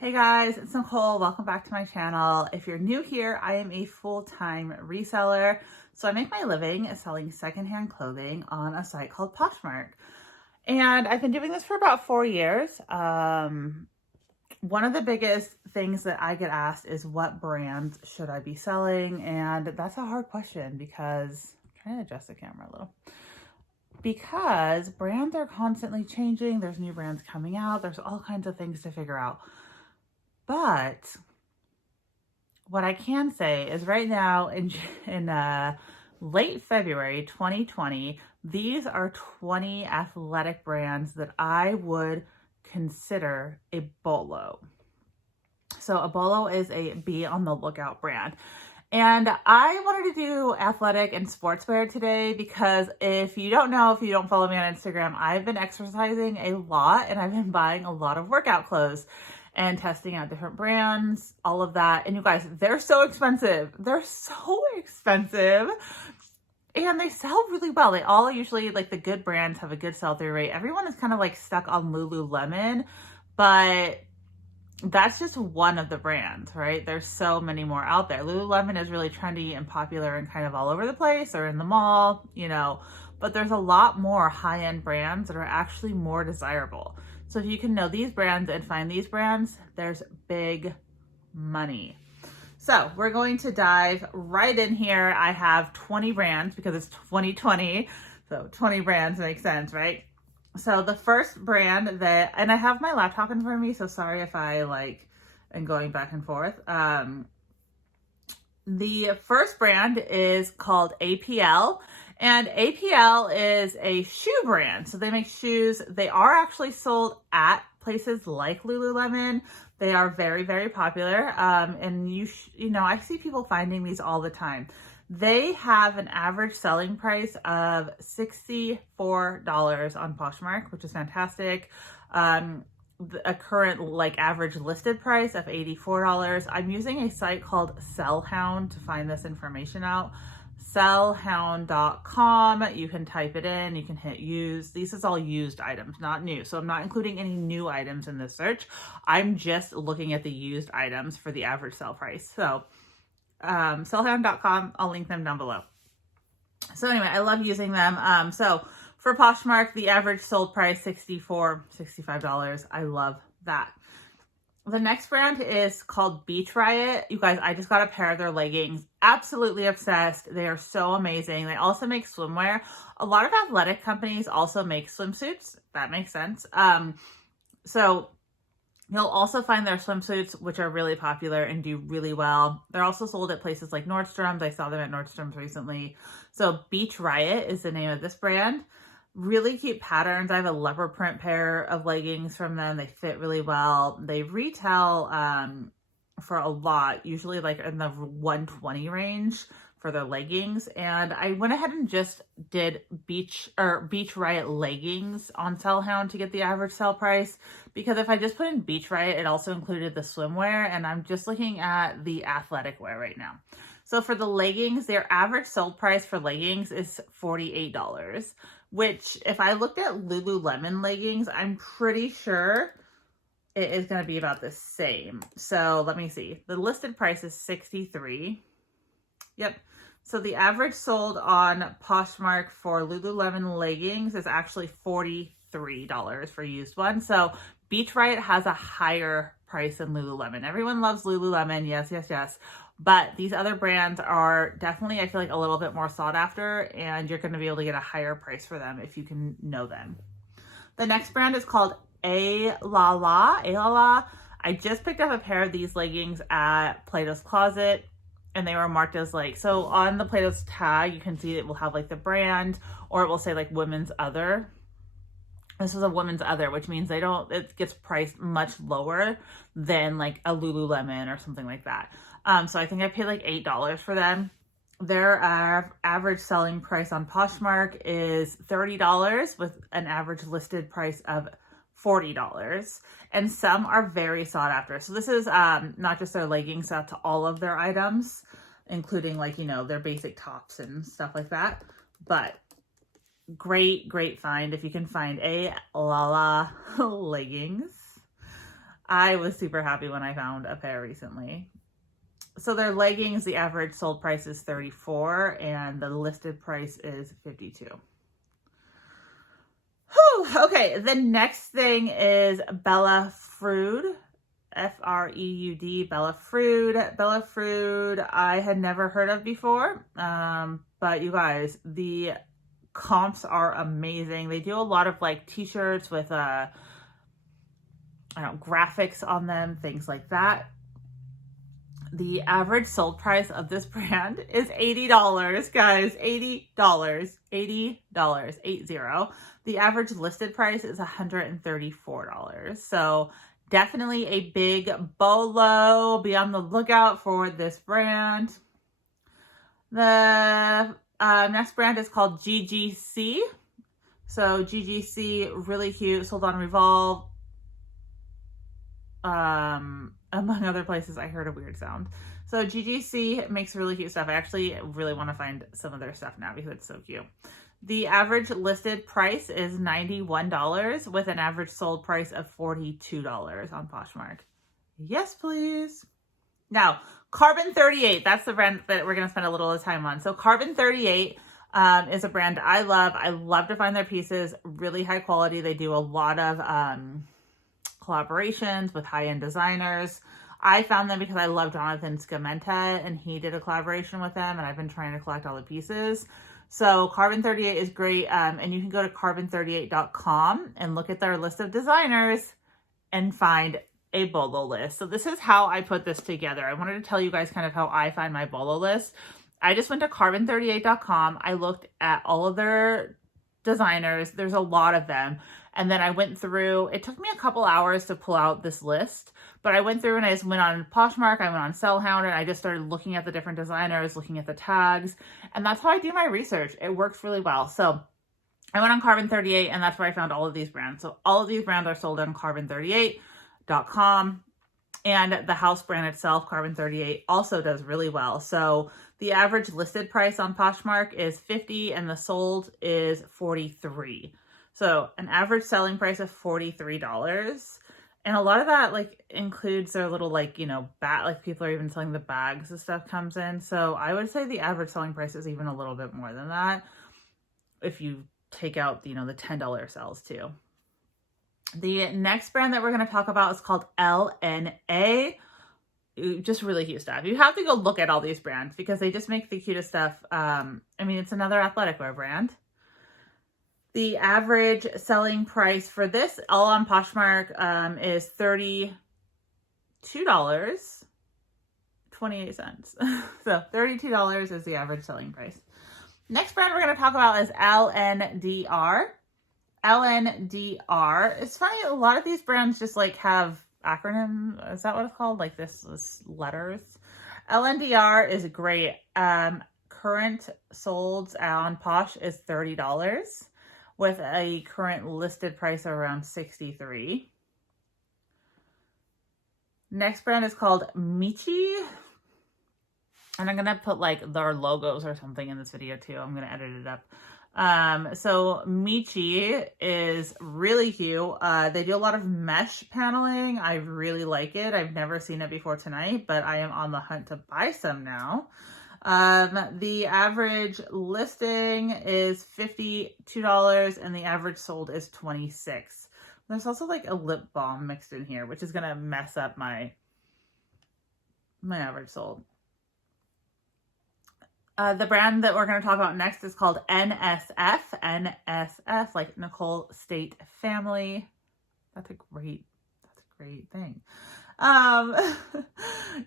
Hey guys, it's Nicole. Welcome back to my channel. If you're new here, I am a full-time reseller. So I make my living selling secondhand clothing on a site called Poshmark. And I've been doing this for about 4 years. One of the biggest things that I get asked is what brands should I be selling? And that's a hard question because I'm trying to adjust the camera a little. Because brands are constantly changing. There's new brands coming out. There's all kinds of things to figure out. But what I can say is right now in late February 2020, these are 20 athletic brands that I would consider a BOLO. So a BOLO is a be on the lookout brand. And I wanted to do athletic and sportswear today because if you don't know, if you don't follow me on Instagram, I've been exercising a lot and I've been buying a lot of workout clothes and testing out different brands, all of that. And you guys, they're so expensive. They're so expensive. And they sell really well. They all usually, like the good brands, have a good sell-through rate. Everyone is kind of like stuck on Lululemon, but that's just one of the brands, right? There's so many more out there. Lululemon is really trendy and popular and kind of all over the place or in the mall, but there's a lot more high-end brands that are actually more desirable. So if you can know these brands and find these brands, there's big money. So we're going to dive right in here. I have 20 brands because it's 2020. So 20 brands makes sense, right? So the first brand and I have my laptop in front of me, so sorry if I am going back and forth. The first brand is called APL. And APL is a shoe brand. So they make shoes. They are actually sold at places like Lululemon. They are very, very popular. And I see people finding these all the time. They have an average selling price of $64 on Poshmark, which is fantastic. A current average listed price of $84. I'm using a site called Sellhound to find this information out. Sellhound.com. You can type it in, you can hit use. These is all used items, not new. So I'm not including any new items in this search. I'm just looking at the used items for the average sell price. So sellhound.com, I'll link them down below. So anyway, I love using them. So for Poshmark, the average sold price, $65. I love that. The next brand is called Beach Riot. You guys, I just got a pair of their leggings. Absolutely obsessed. They are so amazing. They also make swimwear. A lot of athletic companies also make swimsuits. That makes sense. So you'll also find their swimsuits, which are really popular and do really well. They're also sold at places like Nordstrom's. I saw them at Nordstrom's recently. So Beach Riot is the name of this brand. Really cute patterns. I have a leopard print pair of leggings from them. They fit really well. They retail for a lot, usually in the $120 range for their leggings. And I went ahead and just did Beach Riot leggings on Sellhound to get the average sell price, because if I just put in Beach Riot, it also included the swimwear, and I'm just looking at the athletic wear right now. So for the leggings, their average sold price for leggings is $48, which if I looked at Lululemon leggings, I'm pretty sure it is going to be about the same. So let me see. The listed price is $63. Yep. So the average sold on Poshmark for Lululemon leggings is actually $43 for used one. So Beach Riot has a higher price than Lululemon. Everyone loves Lululemon. Yes, yes, yes. But these other brands are definitely, I feel like, a little bit more sought after, and you're going to be able to get a higher price for them if you can know them. The next brand is called A La La. I just picked up a pair of these leggings at Plato's Closet, and they were marked as so on the Plato's tag, you can see it will have the brand, or it will say women's other. This is a women's other, which means it gets priced much lower than a Lululemon or something like that. So I think I paid $8 for them. Their average selling price on Poshmark is $30 with an average listed price of $40. And some are very sought after. So this is not just their leggings, set to all of their items, including their basic tops and stuff like that. But great find if you can find a Lala leggings. I was super happy when I found a pair recently. So their leggings, the average sold price is $34 and the listed price is $52. Whew, okay, the next thing is Bella Frood. F-R-E-U-D, Bella Frood. Bella Frood I had never heard of before, but you guys, the comps are amazing. They do a lot of like t-shirts with I don't know, graphics on them, things like that. The average sold price of this brand is $80, guys. $80. $80. 80. The average listed price is $134. So definitely a big BOLO. Be on the lookout for this brand. The next brand is called GGC. So GGC, really cute, sold on Revolve. Among other places, I heard a weird sound. So GGC makes really cute stuff. I actually really want to find some of their stuff now because it's so cute. The average listed price is $91 with an average sold price of $42 on Poshmark. Yes, please. Now, Carbon 38, that's the brand that we're going to spend a little time on. So Carbon 38 is a brand I love. I love to find their pieces, really high quality. They do a lot of collaborations with high-end designers. I found them because I love Jonathan Scamenta and he did a collaboration with them and I've been trying to collect all the pieces. So Carbon 38 is great. And you can go to carbon38.com and look at their list of designers and find a BOLO list. So this is how I put this together. I wanted to tell you guys kind of how I find my BOLO list. I just went to carbon38.com. I looked at all of their designers. There's a lot of them. And then I went through, it took me a couple hours to pull out this list, but I went through and I just went on Poshmark, I went on Sellhound, and I just started looking at the different designers, looking at the tags, and that's how I do my research. It works really well. So I went on Carbon 38 and that's where I found all of these brands. So all of these brands are sold on carbon38.com, and the house brand itself, Carbon 38, also does really well. So the average listed price on Poshmark is $50 and the sold is $43. So an average selling price of $43. And a lot of that like includes their little like, you know, like people are even selling the bags and stuff comes in. So I would say the average selling price is even a little bit more than that if you take out, you know, the $10 sales too. The next brand that we're going to talk about is called LNA. Just really cute stuff. You have to go look at all these brands because they just make the cutest stuff. I mean, it's another athletic wear brand. The average selling price for this, all on Poshmark, is $32.28. So $32 is the average selling price. Next brand we're going to talk about is LNDR. LNDR. It's funny, a lot of these brands just like have acronym. Is that what it's called? Like this letters. LNDR is great. Current solds on Posh is $30 with a current listed price of around $63. Next brand is called Michi. And I'm going to put like their logos or something in this video too. I'm going to edit it up. So Michi is really cute. They do a lot of mesh paneling. I really like it. I've never seen it before tonight, but I am on the hunt to buy some now. The average listing is $52 and the average sold is $26. There's also like a lip balm mixed in here, which is going to mess up my average sold. The brand that we're going to talk about next is called NSF. NSF, like Nicole State Family. That's a great thing.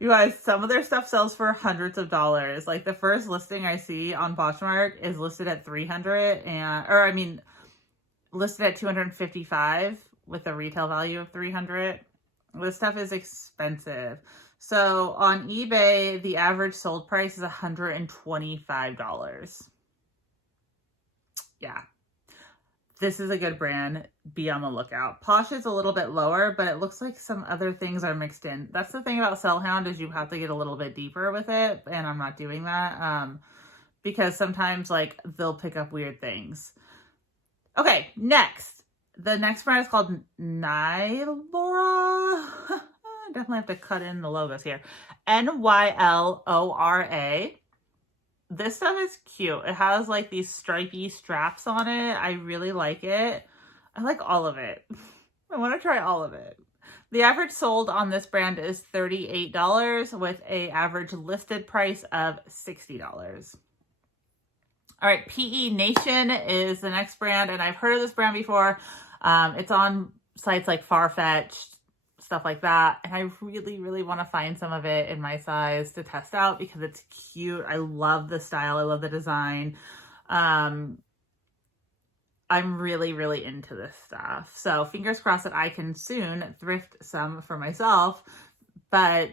You guys, some of their stuff sells for hundreds of dollars. Like the first listing I see on Poshmark is listed at $300 listed at $255 with a retail value of $300. This stuff is expensive. So on eBay, the average sold price is $125. Yeah. This is a good brand. Be on the lookout. Posh is a little bit lower, but it looks like some other things are mixed in. That's the thing about Sellhound is you have to get a little bit deeper with it, and I'm not doing that because sometimes like they'll pick up weird things. Okay, next. The next brand is called Nylora. Definitely have to cut in the logos here. Nylora. This stuff is cute. It has like these stripy straps on it. I really like it. I like all of it. I want to try all of it. The average sold on this brand is $38 with an average listed price of $60. All right, PE Nation is the next brand, and I've heard of this brand before. It's on sites like Farfetch, stuff like that, and I really, really want to find some of it in my size to test out because it's cute. I love the style. I love the design. I'm really, really into this stuff. So fingers crossed that I can soon thrift some for myself, but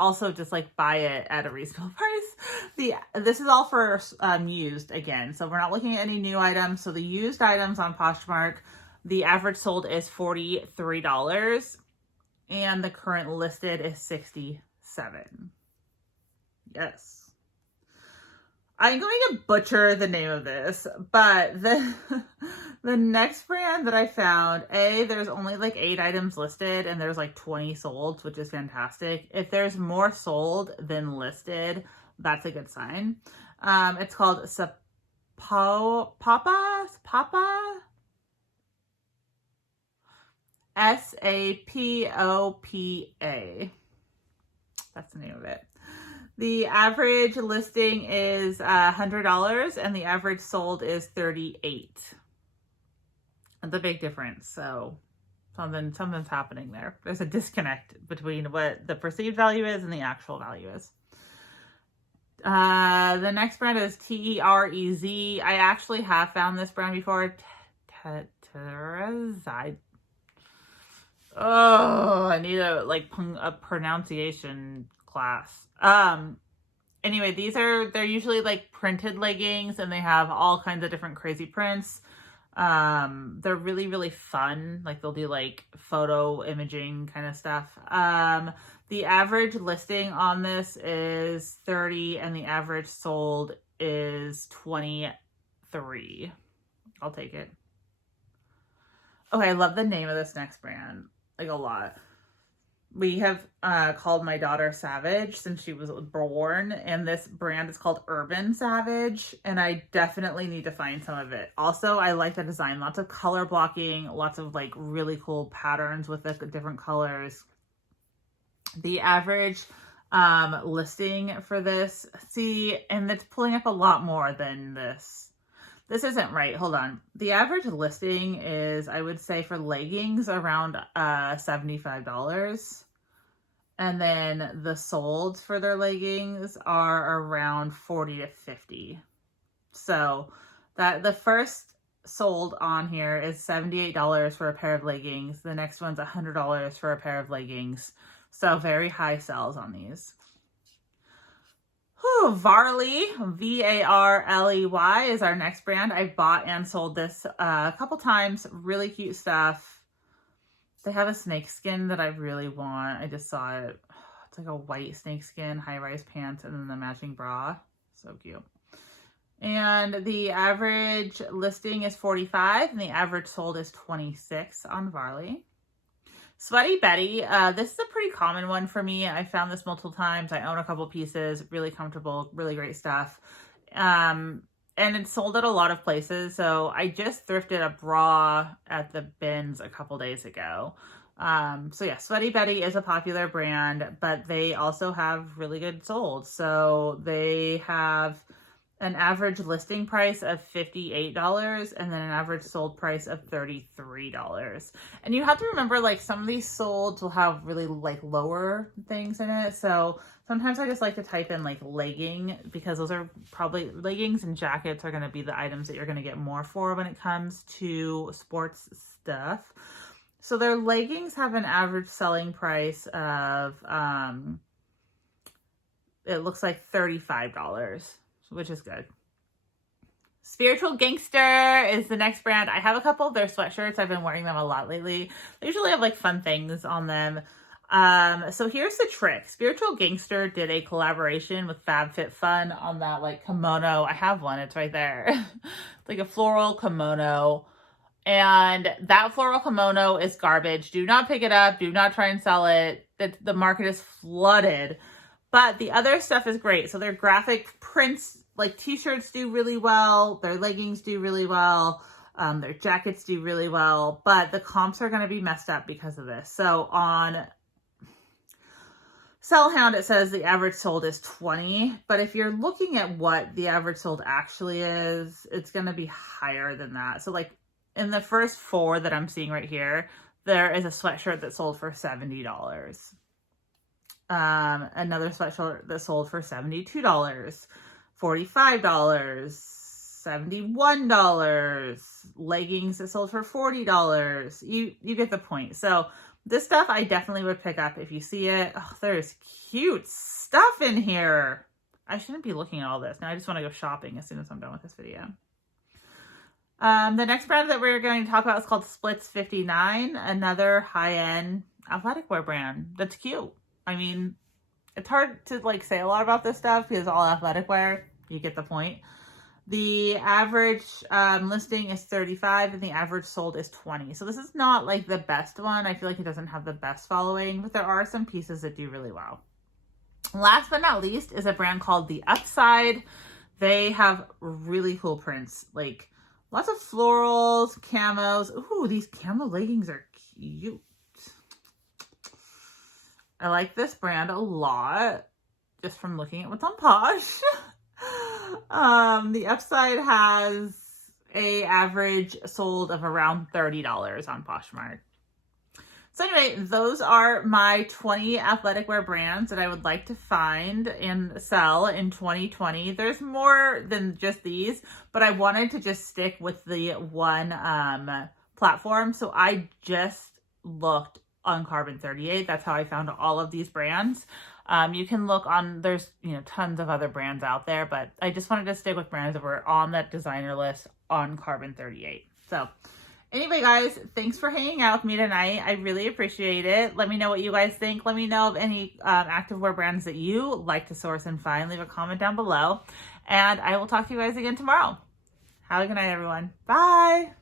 also just like buy it at a reasonable price. This is all for used again. So we're not looking at any new items. So the used items on Poshmark, the average sold is $43 and the current listed is $67. Yes. I'm going to butcher the name of this, but the next brand that I found, there's only like 8 items listed and there's like 20 sold, which is fantastic. If there's more sold than listed, that's a good sign. It's called Papa? Sapopa. That's the name of it. The average listing is $100 and the average sold is $38. That's a big difference. So something's happening there. There's a disconnect between what the perceived value is and the actual value is. The next brand is Terez. I actually have found this brand before. Terez. Oh, I need a pronunciation class. Anyway, they're usually like printed leggings and they have all kinds of different crazy prints. They're really, really fun. Like they'll do like photo imaging kind of stuff. The average listing on this is $30 and the average sold is $23. I'll take it. Okay, I love the name of this next brand, like a lot. We have called my daughter Savage since she was born, and this brand is called Urban Savage, and I definitely need to find some of it. Also, I like the design. Lots of color blocking, lots of like really cool patterns with the different colors. The average listing for this, and it's pulling up a lot more than this. This isn't right. Hold on. The average listing is, I would say, for leggings around $75. And then the solds for their leggings are around $40 to $50. So that the first sold on here is $78 for a pair of leggings. The next one's $100 for a pair of leggings. So very high sells on these. Varley, Varley is our next brand. I bought and sold this a couple times. Really cute stuff. They have a snake skin that I really want. I just saw it. It's like a white snake skin, high-rise pants, and then the matching bra. So cute. And the average listing is $45 and the average sold is $26 on Varley. Sweaty Betty, this is a pretty common one for me. I found this multiple times. I own a couple pieces, really comfortable, really great stuff. And it's sold at a lot of places. So I just thrifted a bra at the bins a couple days ago. So yeah, Sweaty Betty is a popular brand, but they also have really good solds. So they have an average listing price of $58 and then an average sold price of $33. And you have to remember, like, some of these solds will have really like lower things in it. So sometimes I just like to type in like legging, because those are probably, leggings and jackets are going to be the items that you're going to get more for when it comes to sports stuff. So their leggings have an average selling price of, it looks like $35. Which is good. Spiritual Gangster is the next brand. I have a couple of their sweatshirts. I've been wearing them a lot lately. They usually have like fun things on them. So here's the trick. Spiritual Gangster did a collaboration with FabFitFun on that like kimono. I have one. It's right there. It's like a floral kimono. And that floral kimono is garbage. Do not pick it up. Do not try and sell it. The market is flooded. But the other stuff is great. So their graphic prints, like t-shirts, do really well. Their leggings do really well. Their jackets do really well. But the comps are going to be messed up because of this. So on Sellhound, it says the average sold is 20. But if you're looking at what the average sold actually is, it's going to be higher than that. So like in the first 4 that I'm seeing right here, there is a sweatshirt that sold for $70. Another sweatshirt that sold for $72, $45, $71, leggings that sold for $40. You get the point. So this stuff I definitely would pick up if you see it. Oh, there's cute stuff in here. I shouldn't be looking at all this. Now I just want to go shopping as soon as I'm done with this video. The next brand that we're going to talk about is called Splits 59, another high-end athletic wear brand that's cute. I mean, it's hard to like say a lot about this stuff because it's all athletic wear. You get the point. The average listing is 35 and the average sold is 20. So this is not like the best one. I feel like it doesn't have the best following, but there are some pieces that do really well. Last but not least is a brand called The Upside. They have really cool prints, like lots of florals, camos. Ooh, these camo leggings are cute. I like this brand a lot just from looking at what's on Posh. The Upside has a average sold of around $30 on Poshmark. So anyway, those are my 20 athletic wear brands that I would like to find and sell in 2020. There's more than just these, but I wanted to just stick with the one platform. So I just looked on Carbon 38. That's how I found all of these brands. You can look on, there's, tons of other brands out there, but I just wanted to stick with brands that were on that designer list on Carbon 38. So anyway, guys, thanks for hanging out with me tonight. I really appreciate it. Let me know what you guys think. Let me know of any activewear brands that you like to source and find. Leave a comment down below. And I will talk to you guys again tomorrow. Have a good night, everyone. Bye.